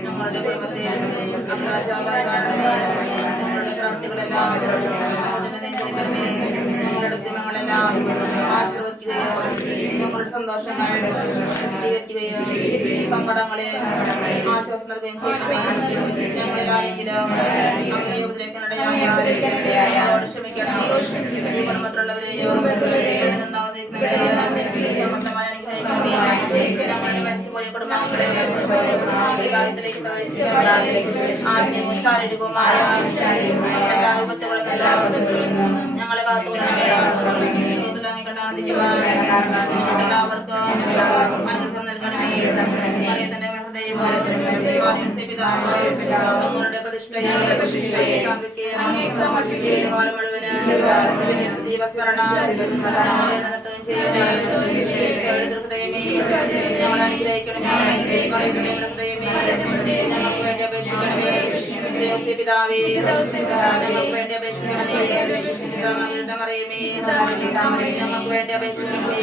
ഞങ്ങളുടെ ദൈവത്തെ ഞങ്ങളുടെ പ്രവൃത്തികളെല്ലാം ഞങ്ങളുടെ ഉദ്യമങ്ങളെല്ലാം ആശീർവദിക്കുകയോ ഞങ്ങളുടെ സന്തോഷങ്ങൾ സ്വീകരിക്കുകയോ സങ്കടങ്ങളെ ആശ്വാസം നൽകുകയും ചെയ്യണമേ. ഞങ്ങളെല്ലാരെങ്കിലും അങ്ങയെ ഉപദ്രവിക്കാനിടയായ ക്ഷമിക്കണമേ. കുടുംബത്തിലുള്ളവരെയോ സമർത്ഥമായ ഞങ്ങളുടെ മരിച്ചുപോയ കുടുംബാംഗങ്ങളെ വിവാഹത്തിലേക്ക് പ്രവേശിപ്പിക്കാൻ ആത്മീയവും ശാരീരികവുമായ എല്ലാ വിപത്തുകളിൽ ഞങ്ങളെ കാത്തുകൊള്ളണമേ. എല്ലാവർക്കും അനുഗ്രഹം നൽകണമേ. ഞങ്ങളുടെ പ്രതിഷ്ഠയെ കാലം മുഴുവന് ജീവസ്മരണ നിലനിർത്തുകയും ചെയ്യട്ടെ. ഞങ്ങളെ അനുഗ്രഹിക്കണമേ. ഞങ്ങൾക്ക് വേണ്ടി അപേക്ഷിക്കണമേ. പിതാവേ ഞങ്ങൾക്ക് വേണ്ടി അപേക്ഷിക്കണമേ. ഞങ്ങൾക്ക് വേണ്ടി അപേക്ഷിക്കണമേ.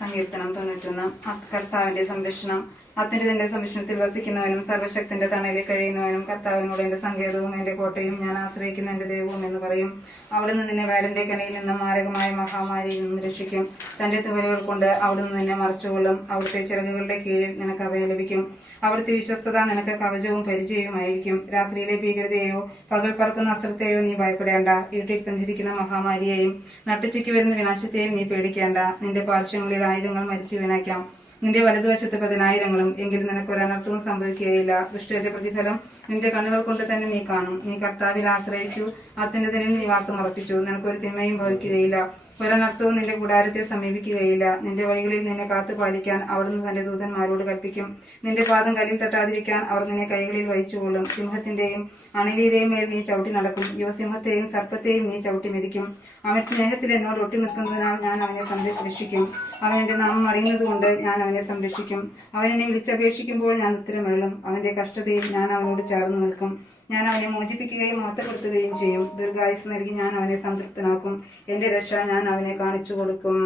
സങ്കീർത്തനം 91. കർത്താവിന്റെ സംരക്ഷണം. അത്യുന്നതന്റെ സംരക്ഷണത്തിൽ വസിക്കുന്നവനും സർവശക്തന്റെ തണലിൽ കഴിയുന്നവനും കർത്താവിനോട് എന്റെ സങ്കേതവും എന്റെ കോട്ടയും ഞാൻ ആശ്രയിക്കുന്ന എന്റെ ദൈവവും എന്ന് പറയും. അവിടുന്ന് നിന്നെ വേടന്റെ കെണിയിൽ നിന്നും മാരകമായ മഹാമാരിയിൽ നിന്നും രക്ഷിക്കും. തന്റെ തുവലുകൾ കൊണ്ട് അവിടുന്ന് നിന്നെ മറച്ചുകൊള്ളും. അവിടുത്തെ ചിറകുകളുടെ കീഴിൽ നിനക്ക് അഭയം ലഭിക്കും. അവിടുത്തെ വിശ്വസ്തത നിനക്ക് കവചവും പരിചയവുമായിരിക്കും. രാത്രിയിലെ ഭീകരതയോ പകൽ പറക്കുന്ന അസ്ത്രത്തെയോ നീ ഭയപ്പെടേണ്ട. ഇരുട്ടിൽ സഞ്ചരിക്കുന്ന മഹാമാരിയെയും നട്ടുച്ചയ്ക്ക് വരുന്ന വിനാശത്തെയും നീ പേടിക്കേണ്ട. നിന്റെ പാർശ്വങ്ങളിൽ ആയിരങ്ങൾ മരിച്ചു വീണേക്കാം, നിന്റെ വലതുവശത്ത് 10,000 എങ്കിലും നിനക്ക് ഒരു അനർത്ഥവും സംഭവിക്കുകയില്ല. ദുഷ്ടന്റെ പ്രതിഫലം നിന്റെ കണ്ണുകൾ കൊണ്ട് തന്നെ നീ കാണും. നീ കർത്താവിൽ ആശ്രയിച്ചു, അത്യുന്നതനിൽ നീ വാസം ഉറപ്പിച്ചു. നിനക്കൊരു തിന്മയും ഭവിക്കുകയില്ല, ഒരനർത്ഥവും നിന്റെ കൂടാരത്തെ സമീപിക്കുകയില്ല. നിന്റെ വഴികളിൽ നിന്നെ കാത്തു പാലിക്കാൻ അവിടുന്ന് തന്റെ ദൂതന്മാരോട് കൽപ്പിക്കും. നിന്റെ പാദം കല്ലിൽ തട്ടാതിരിക്കാൻ അവർ നിന്നെ കൈകളിൽ വഹിച്ചുകൊള്ളും. സിംഹത്തിന്റെയും അണിലിയുടെയും മേൽ നീ ചവിട്ടി നടക്കും. യുവസിംഹത്തെയും സർപ്പത്തെയും നീ ചവിട്ടി മെതിക്കും. അവൻ സ്നേഹത്തിൽ എന്നോട് ഒട്ടി നിൽക്കുന്നതിനാൽ ഞാൻ അവനെ സംരക്ഷിക്കും. അവൻ എന്റെ നാമം അറിയുന്നതുകൊണ്ട് ഞാൻ അവനെ സംരക്ഷിക്കും. അവൻ എന്നെ വിളിച്ചപേക്ഷിക്കുമ്പോൾ ഞാൻ ഉത്തരമരുളും. അവന്റെ കഷ്ടതയിൽ ഞാൻ അവനോട് ചേർന്ന് നിൽക്കും. ഞാൻ അവനെ മോചിപ്പിക്കുകയും മഹത്വപ്പെടുത്തുകയും ചെയ്യും. ദീർഘായുസ് നൽകി ഞാൻ അവനെ സംതൃപ്തനാക്കും. എന്റെ രക്ഷ ഞാൻ അവനെ കാണിച്ചു കൊടുക്കും.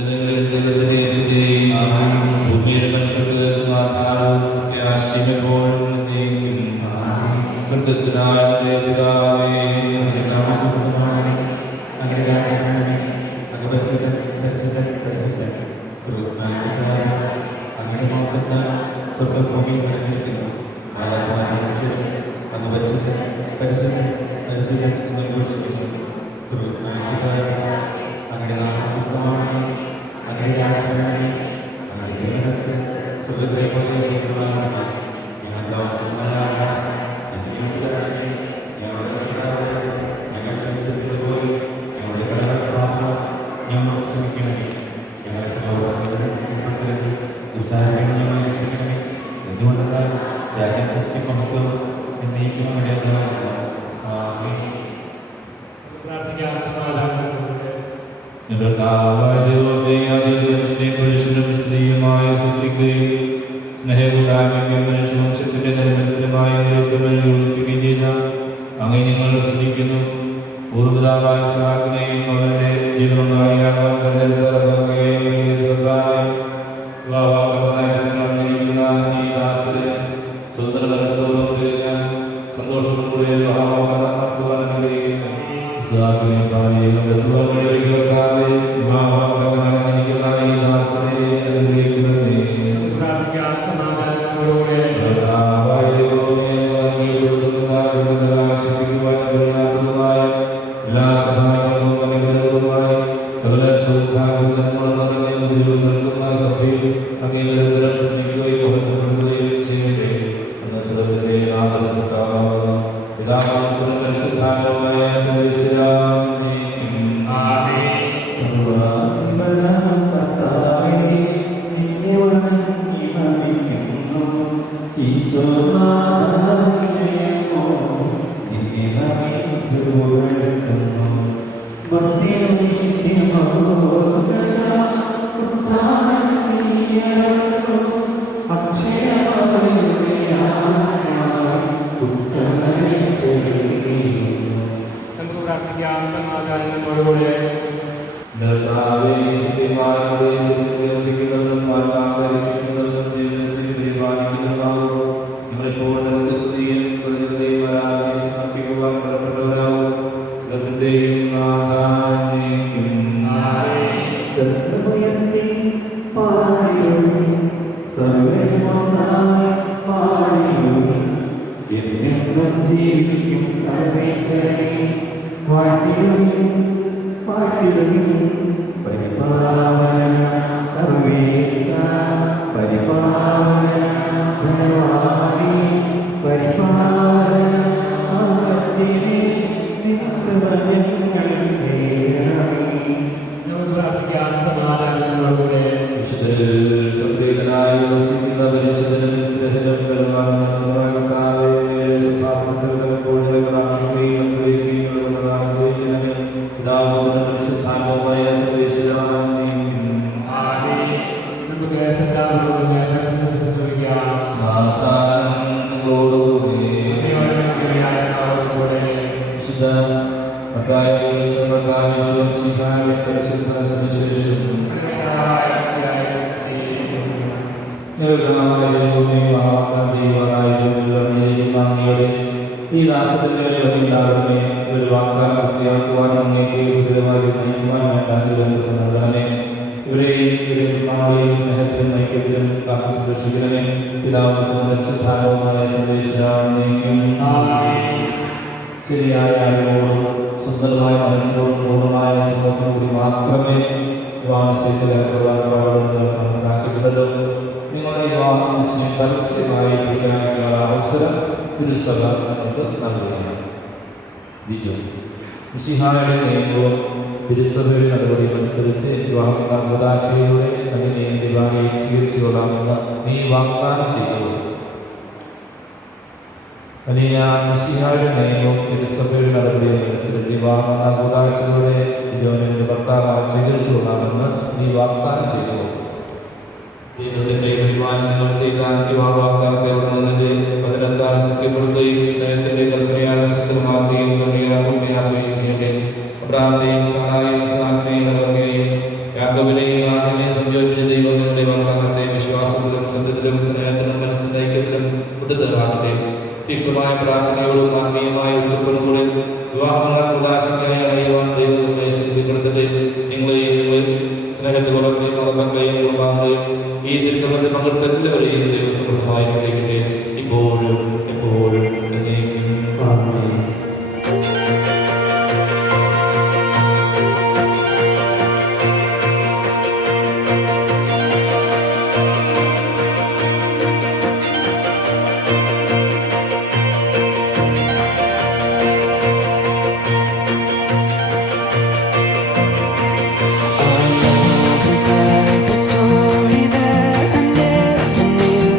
Abraham, Sarah, Isaac, Abraham, Jacob, തീക്ഷ്ണമായ പ്രാർത്ഥനയോടും ആത്മീയമായ ഉൾപ്പെടുമ്പോഴും വിവാഹമെന്ന പ്രകാശങ്ങളെ അറിയുവാൻ ദൈവം നിർദ്ദേശിക്കപ്പെടുത്തട്ടെ. നിങ്ങളെയും നിങ്ങൾ സ്നേഹത്തിൽ വളർത്തിയും മറന്നങ്ങളെയും കുടുംബാംഗങ്ങളെയും ഈ തിരുക്കബന്ധത്തിൽ പങ്കെടുത്ത എല്ലാവരെയും ദൈവം സമൃദ്ധമായി അറിയിക്കട്ടെ, ഇപ്പോഴും എപ്പോഴും എന്നേക്കും. ആമേൻ. Love is like a story that I never knew.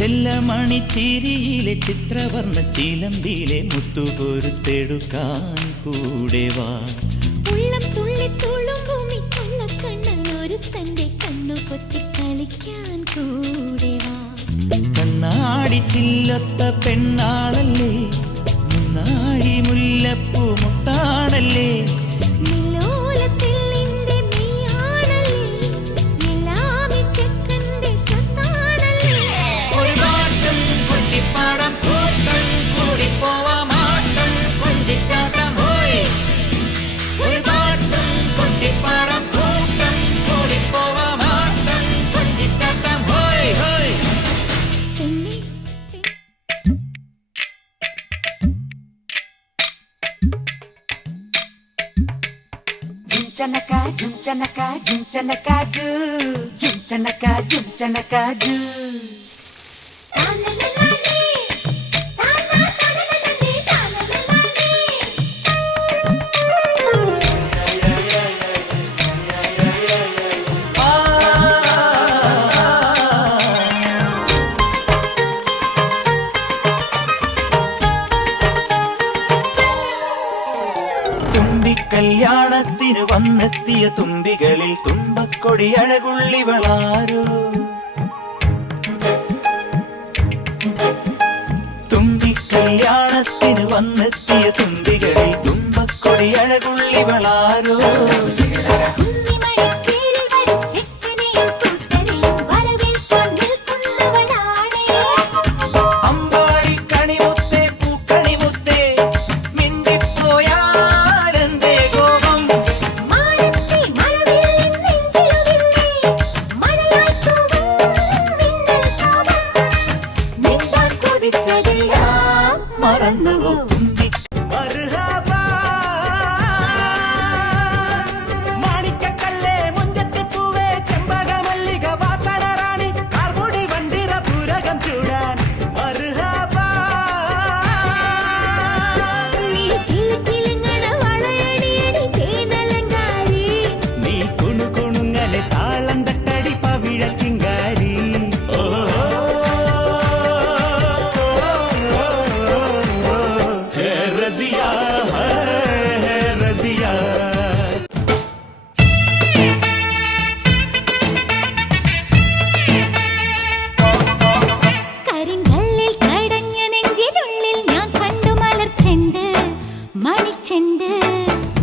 ചെല്ലമണിച്ചിരിയിലെ ചിത്രവർണ്ണ ചിലമ്പിലെ മുത്തുകൊരുത്തെടുക്കാൻ കൂടെ വാ. ഉള്ളം തുള്ളി തുളുമ്പുമി കള്ളക്കണ്ണൻ ഒരു തന്റെ കണ്ണു പൊത്തി കളിക്കാൻ കൂടെ വാ. കണ്ണാടി ചില്ലത്ത പെണ്ണാളല്ലേ, മുന്നാഴി മുല്ലപ്പൂ മുട്ടാണല്ലേ, Jumchanaka, jumchanaka, do. Jumchanaka, jumchanaka, do. കല്യാണത്തിന് വന്നെത്തിയ തുമ്പികളിൽ തുമ്പക്കൊടി അഴകുള്ളിവളാരോ. തുമ്പിക്കല്യാണത്തിന് വന്നെത്തിയ തുമ്പികളിൽ തുമ്പക്കൊടി അഴകുള്ളിവളാരോ.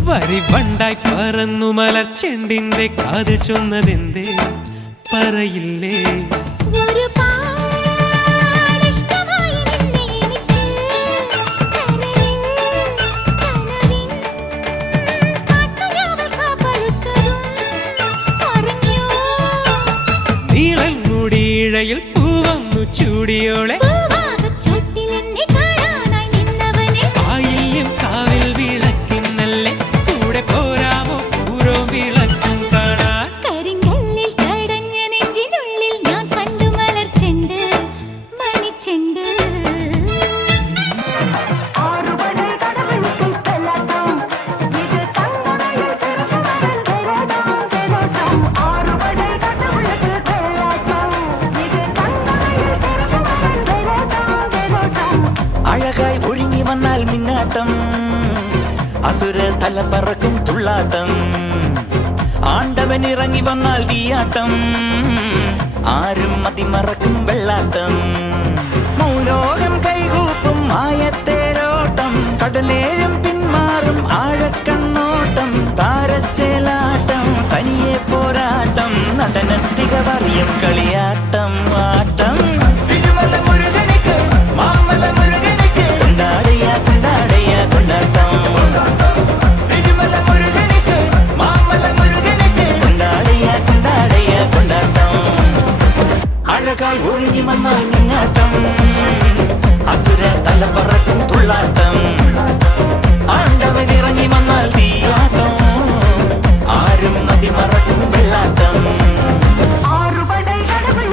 വരിവണ്ടായി പറന്നു മലർച്ചെണ്ടിന്റെ കാത് ചൊന്നതെന്തേ പറയില്ലേ. നീളൻ മുടിയിഴയിൽ പൂവന്നു ചൂടിയോളെ, ആയില്യം കാവിൽ വിളക്കിന്നല്ലേ, കൂടെ പോരാമോ പൂരോ വിളക്കും കാണാൻ. കരിങ്കല്ലിൽ കടഞ്ഞ നെഞ്ചിനുള്ളിൽ ഞാൻ കണ്ടു മലർച്ചെണ്ട് മണിച്ചെണ്ട്. അഴകായി ഒരുങ്ങി വന്നാൽ മിന്നാട്ടം, അസുര തല പറക്കും തുള്ളാട്ടം, ആണ്ടവൻ ഇറങ്ങി വന്നാൽ തീയാട്ടം, ആരും മതിമറക്കും വെള്ളാട്ടം, മൂലോകം കൈകൂപ്പും ആയത്തേരോട്ടം, കടലേഴും പിന്മാറും ആഴക്കണ്ണോട്ടം, താരച്ചേലാട്ടം, തനിയെ പോരാട്ടം, നടനത്തിക പറയും കളിയാട്ടം ആട്ടം. തിരുമല മുരുകനിക്ക് മാമല മുരുകനിക്ക് കൊണ്ടാടയ്യ കൊണ്ടാടയ്യ കൊണ്ടാട്ടം. തിരുമല മുരുകനിക്ക് മാമല മുരുകനിക്ക് കൊണ്ടാടയ്യ കൊണ്ടാടയ്യ കൊണ്ടാട്ടം. അഴകായി ഒരുങ്ങി വന്നാൽ മിന്നാട്ടം, അസുര തല പറക്കും തുള്ളാട്ടം, ആണ്ടവൻ ഇറങ്ങി വന്നാൽ തീയാട്ടം, ആരും മതിമറക്കും വെള്ളാട്ടം. ആറുപടൈ കടവിൽ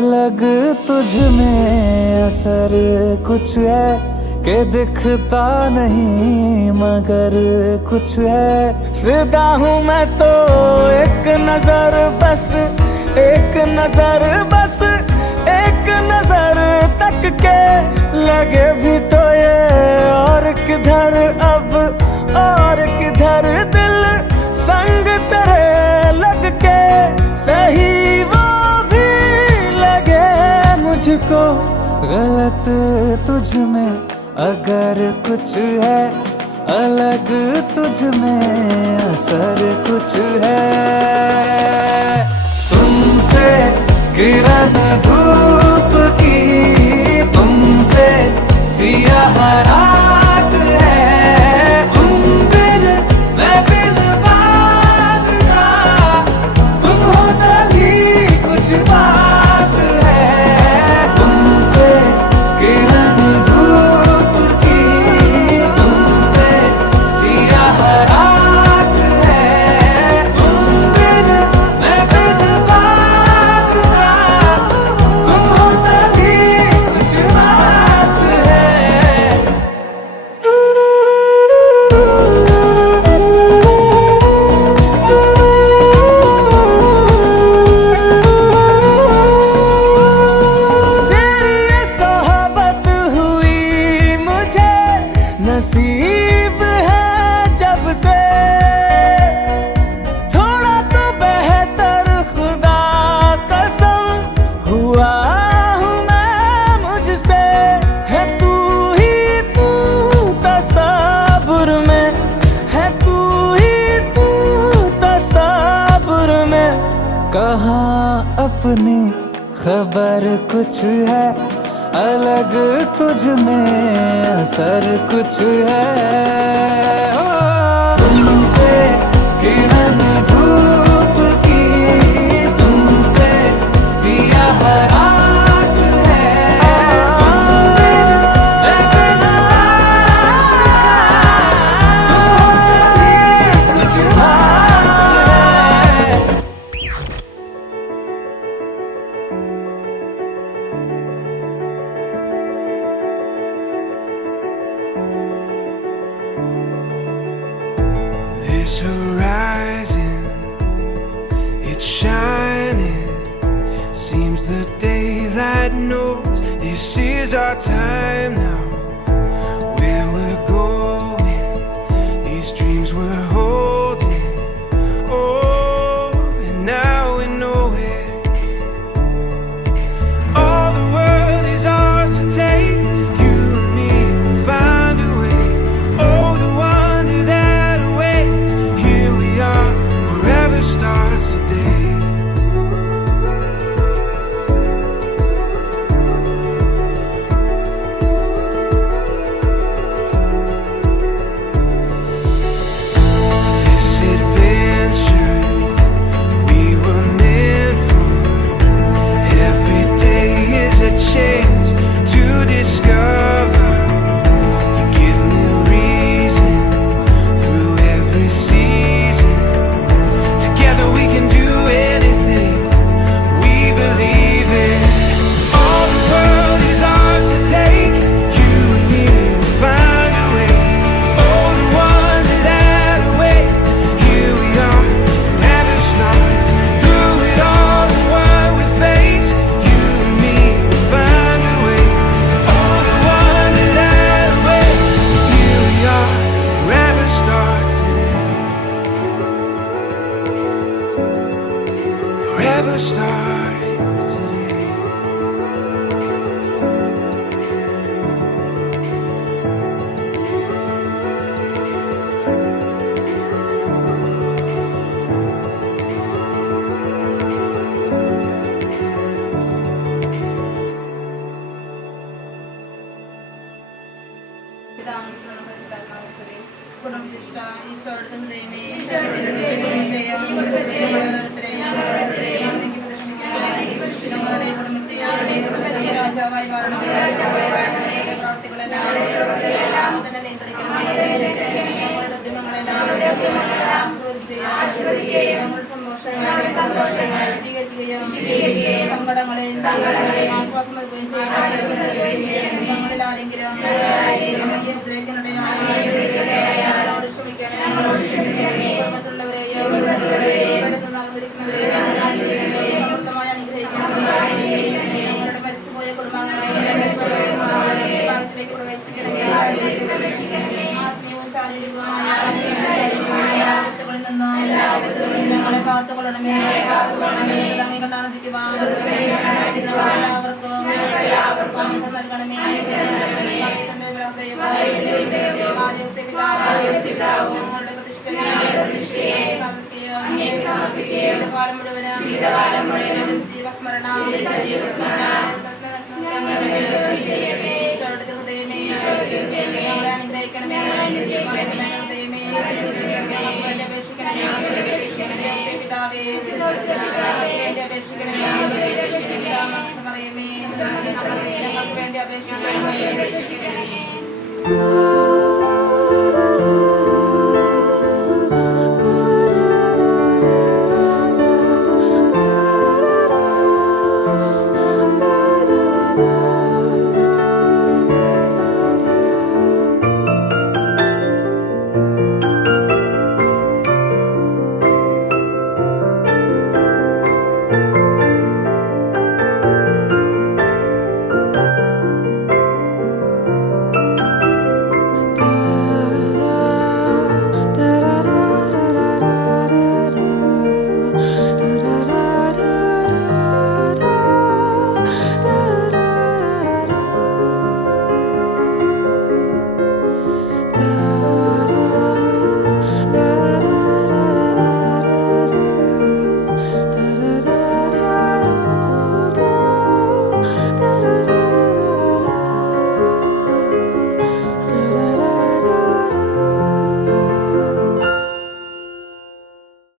अलग तुझ में असर कुछ है कि दिखता नहीं मगर कुछ है। फिदा हूँ मैं तो एक नजर बस, एक नजर बस, एक नजर तक के लगे भी तो ये और किधर अब और किधर दिल संग तेरे लग के सही वो भी लगे मुझको गलत तुझ में अगर कुछ है, अलग तुझ में असर कुछ है। तुमसे किरण धूप की, तुमसे सियाह रात है। तुम बिन मैं बिन बात का, तुम हो तभी कुछ बात है। तुमसे किरण धूप की, तुमसे सियाह रात है। तुम बिन मैं बिन बात का, तुम हो तभी कुछ बात है। तेरी ये सोहबत हुई मुझे नसीब है जब से, थोड़ा तो बेहतर खुदा कसम हुआ हूँ मैं मुझसे। है तू ही तू तसव्वुर में, है तू ही तू तसव्वुर में। कहाँ अपनी खबर कुछ है, अलग तुझ में असर कुछ है। ओ, तुमसे किरण धूप की, तुमसे सियाह रात है। तुम बिन मैं बिन बात का, तुम हो तभी कुछ बात है। This horizon, it's shining. Seems the daylight knows this is our time now. Where we're going, these dreams we're holding. Oh, and now we know it. All the world is ours to take. You and me will find a way. Oh, the wonder that awaits. Here we are, forever starts today. This adventure we were meant for. Every day is a chance to discover. You give me reason through every season. Together we can do anything we believe in. All the world is ours to take. You and me will find a way. Oh, the wonder that awaits. Here we are, forever starts. Through it all and what we face, you and me will find a way. Oh, the wonder that awaits. Here we are, forever starts today. Forever starts today. പ്രവർത്തികളെല്ലാം സന്തോഷങ്ങൾ സ്വീകരിക്കുകയും സങ്കടങ്ങളെ ആശ്വാസം നൽകുകയും ചെയ്യണം. ഞങ്ങളിൽ ആരെങ്കിലും ഞങ്ങളോട് ക്ഷമിക്കണമേ. കുടുംബത്തിലുള്ളവരെയും സമൃദ്ധമായി അനുഗ്രഹിക്കണമേ. ഞങ്ങളുടെ മരിച്ചുപോയ കുടുംബാംഗങ്ങളെ ഭാഗ്യത്തിലേക്ക് പ്രവേശിക്കണമേ. ആത്മീയവും ശാരീരികവുമായ ആപത്തുകളിൽ നിന്നും ഞങ്ങളെ കാത്തുകൊള്ളണമേ. എല്ലാവർക്കും നൽകണമേ. ഞങ്ങളുടെ പ്രതിഷ്ഠയെ സമർപ്പിക്കുകയും കാലം മുഴുവനും ജീവസ്മരണ ഈശോയുടെ ഹൃദയമേ ഞങ്ങളെ അനുഗ്രഹിക്കണമേ. ഹൃദയമേ ഞങ്ങൾക്ക് അപേക്ഷിക്കണമേ. പിതാവേ വേണ്ടി അപേക്ഷിക്കണമേ. മറിയമേ ഞങ്ങൾക്ക് വേണ്ടി അപേക്ഷിക്കണമേ.